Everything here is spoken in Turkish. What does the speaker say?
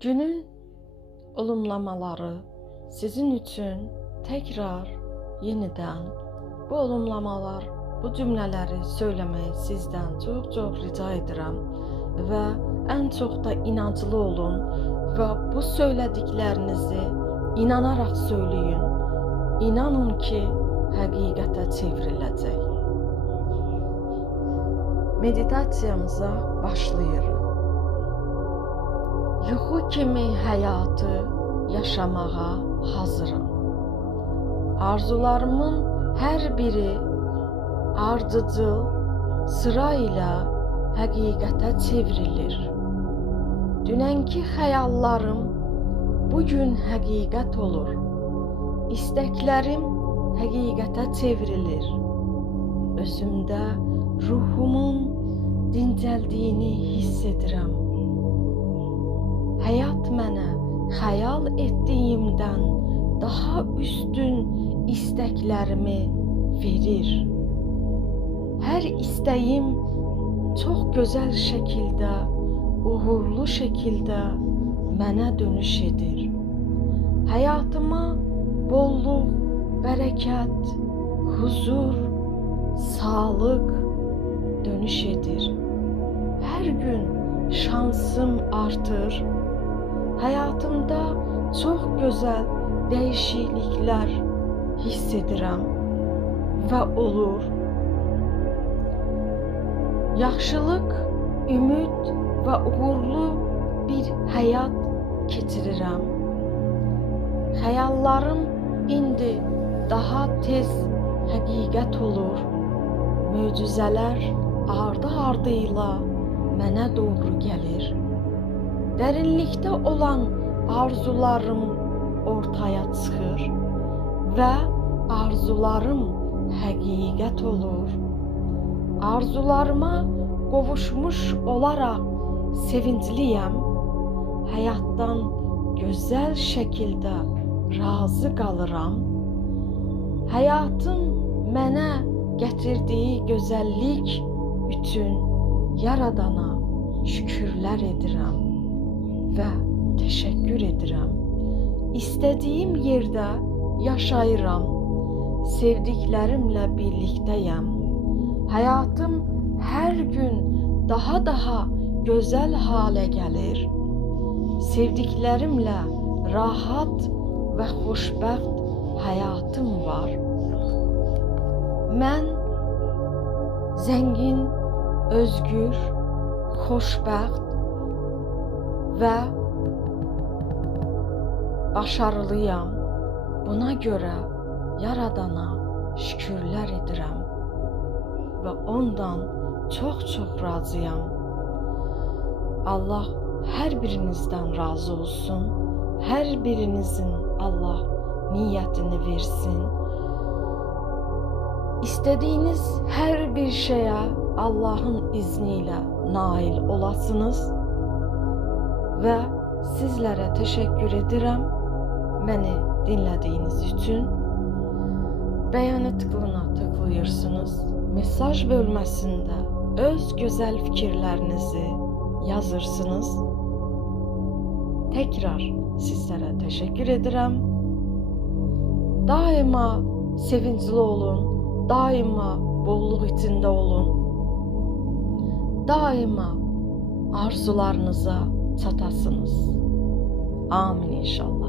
Günün olumlamaları sizin üçün təkrar yenidən bu olumlamalar, bu cümlələri söyləməyi sizdən çox-çox rica edirəm və ən çox da inanclı olun və bu söylədiklərinizi inanaraq söyləyin. İnanın ki, həqiqətə çevriləcək. Meditasiyamıza başlayırıq. Yuxu kimi həyatı yaşamağa hazırım. Arzularımın hər biri ardıcıl sıra ilə həqiqətə çevrilir. Dünənki xəyallarım bu gün həqiqət olur. İstəklərim həqiqətə çevrilir. Özümdə ruhumun dincəldiyini hiss edirəm. Həyat mənə xəyal etdiyimdən daha üstün istəklərimi verir. Hər istəyim çox gözəl şəkildə, uğurlu şəkildə mənə dönüş edir. Həyatıma bolluk, bereket, huzur, sağlık dönüş edir. Her gün şansım artır. Hayatımda çok güzel değişiklikler hissediyorum ve olur. Yaxşılıq, ümid və uğurlu bir həyat keçirirəm. Xəyallarım indi daha tez həqiqət olur. Möcüzələr ardı-ardıyla mənə doğru gəlir. Dərinlikdə olan arzularım ortaya çıxır və arzularım həqiqət olur. Arzularıma qovuşmuş olaraq sevincliyəm. Həyatdan gözəl şəkildə razı qalıram. Həyatın mənə gətirdiyi gözəllik üçün yaradana şükürlər edirəm və təşəkkür edirəm. İstədiyim yerdə yaşayıram. Sevdiklərimlə birlikdəyəm. Həyatım hər gün daha daha gözəl halə gəlir. Sevdiklərimlə rahat və xoşbəxt həyatım var. Mən zəngin, özgür, xoşbəxt və başarılıyam. Buna görə Yaradana şükürlər edirəm və ondan çox-çox razıyam. Allah hər birinizdən razı olsun. Hər birinizin Allah niyyətini versin. İstədiyiniz hər bir şeyə Allahın izni ilə nail olasınız və sizlərə təşəkkür edirəm məni dinlədiyiniz üçün. Bəyana tıklına tıklayırsınız. Mesaj bölməsində öz gözəl fikirlərinizi yazırsınız. Tekrar sizlərə təşəkkür edirəm. Daima sevincli olun. Daima bolluk içində olun. Daima arzularınıza çatasınız. Amin inşallah.